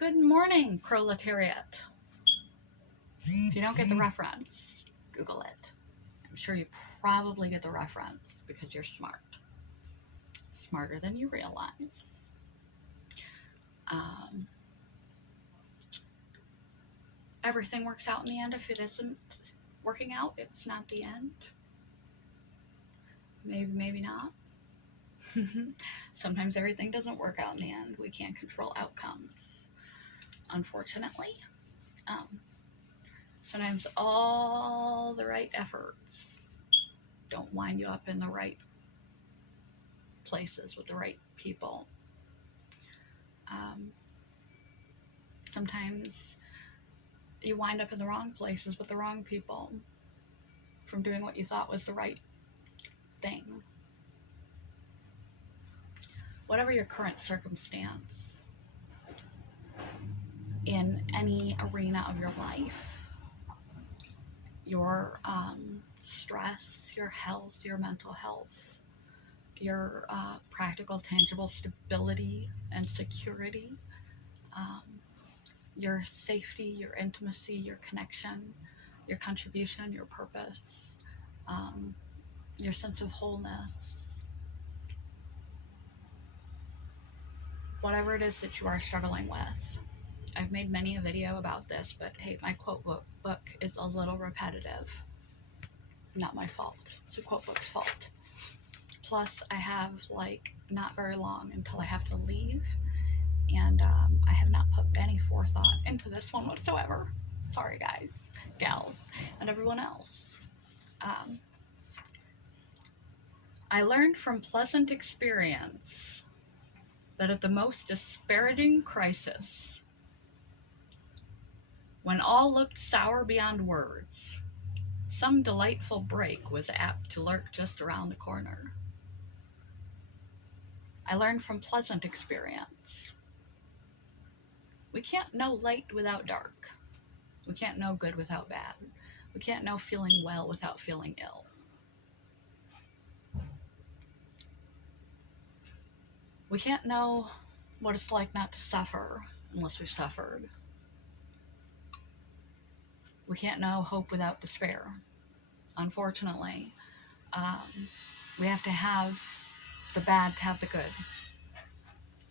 Good morning, proletariat. If you don't get the reference, Google it. I'm sure you probably get the reference because you're smart. Smarter than you realize. Everything works out in the end. If it isn't working out, it's not the end. Maybe not. Sometimes everything doesn't work out in the end. We can't control outcomes, unfortunately. Sometimes all the right efforts don't wind you up in the right places with the right people. Sometimes you wind up in the wrong places with the wrong people from doing what you thought was the right thing. Whatever your current circumstance in any arena of your life, your stress, your health, your mental health, your practical, tangible stability and security, your safety, your intimacy, your connection, your contribution, your purpose, your sense of wholeness, whatever it is that you are struggling with. I've made many a video about this, but hey, my quote book is a little repetitive. Not my fault. It's the quote book's fault. Plus, I have not very long until I have to leave, and I have not put any forethought into this one whatsoever. Sorry, guys, gals, and everyone else. I learned from pleasant experience that at the most disparaging crisis, when all looked sour beyond words, some delightful break was apt to lurk just around the corner. I learned from pleasant experience. We can't know light without dark. We can't know good without bad. We can't know feeling well without feeling ill. We can't know what it's like not to suffer unless we've suffered. We can't know hope without despair. Unfortunately, we have to have the bad to have the good.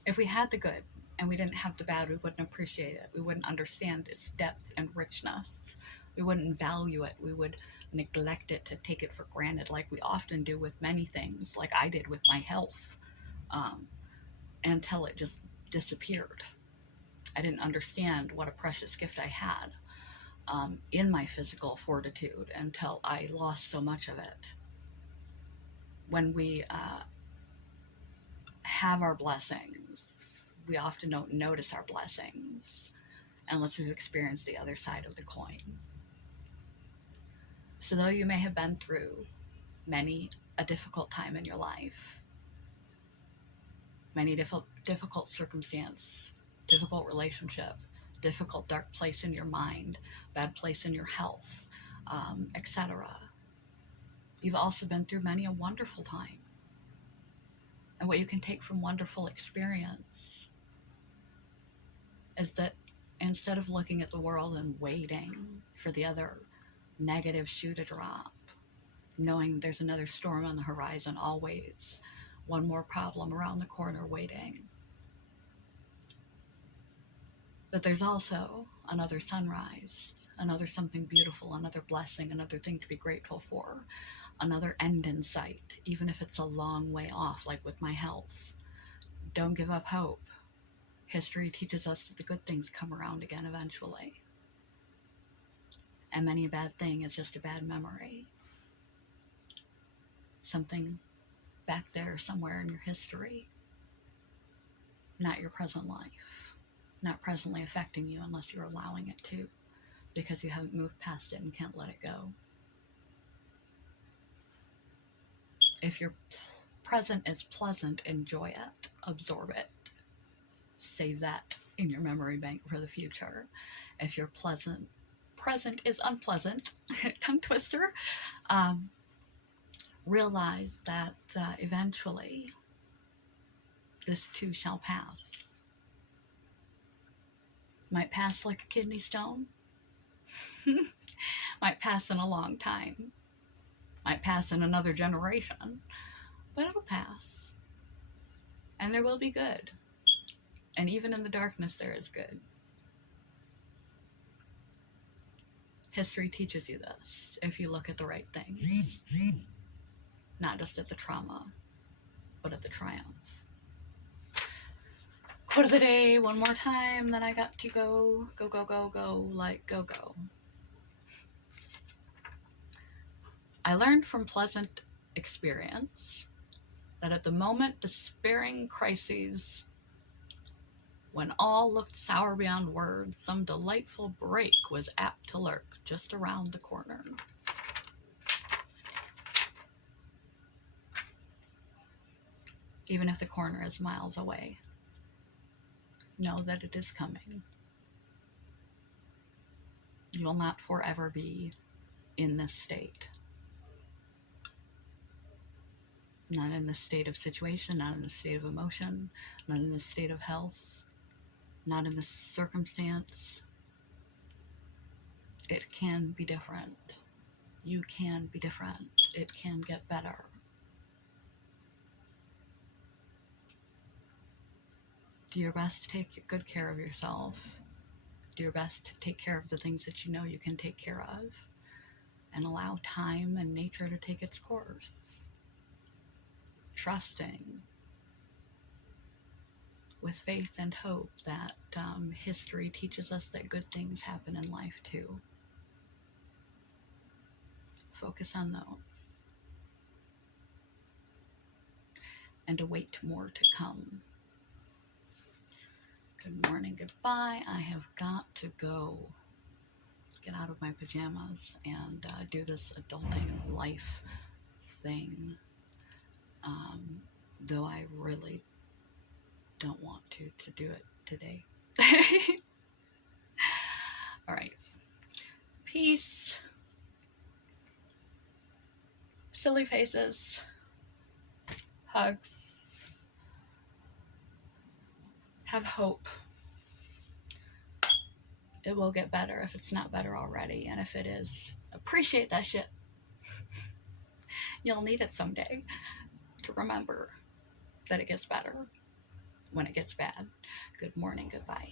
If we had the good and we didn't have the bad, we wouldn't appreciate it. We wouldn't understand its depth and richness. We wouldn't value it. We would neglect it, to take it for granted, like we often do with many things, like I did with my health, until it just disappeared. I didn't understand what a precious gift I had in my physical fortitude until I lost so much of it. When we have our blessings, we often don't notice our blessings unless we've experienced the other side of the coin. So though you may have been through many a difficult time in your life, many difficult circumstance, difficult relationship, difficult dark place in your mind, bad place in your health, etc. You've also been through many a wonderful time. And what you can take from wonderful experience is that instead of looking at the world and waiting for the other negative shoe to drop, knowing there's another storm on the horizon, always one more problem around the corner waiting, that there's also another sunrise, another something beautiful, another blessing, another thing to be grateful for, another end in sight, even if it's a long way off, like with my health. Don't give up hope. History teaches us that the good things come around again eventually. And many a bad thing is just a bad memory. Something back there somewhere in your history. Not your present life. Not presently affecting you unless you're allowing it to, because you haven't moved past it and can't let it go. If your present is pleasant, enjoy it, absorb it. Save that in your memory bank for the future. If your present is unpleasant, tongue twister, realize that eventually this too shall pass. Might pass like a kidney stone. Might pass in a long time. Might pass in another generation. But it'll pass. And there will be good. And even in the darkness, there is good. History teaches you this if you look at the right things. Not just at the trauma, but at the triumph. Quote of the day, one more time, then I got to go, go, go, go, go, like go, go. I learned from pleasant experience that at the moment despairing crises, when all looked sour beyond words, some delightful break was apt to lurk just around the corner. Even if the corner is miles away, know that it is coming. You will not forever be in this state. Not in this state of situation, not in this state of emotion, not in this state of health, not in this circumstance. It can be different. You can be different. It can get better. Do your best to take good care of yourself. Do your best to take care of the things that you know you can take care of. And allow time and nature to take its course. Trusting with faith and hope that history teaches us that good things happen in life too. Focus on those. And await more to come. Good morning, goodbye. I have got to go get out of my pajamas and do this adulting life thing. Though I really don't want to do it today. All right. Peace. Silly faces. Hugs. Have hope. It will get better if it's not better already. And if it is, appreciate that shit. You'll need it someday to remember that it gets better when it gets bad. Good morning, goodbye.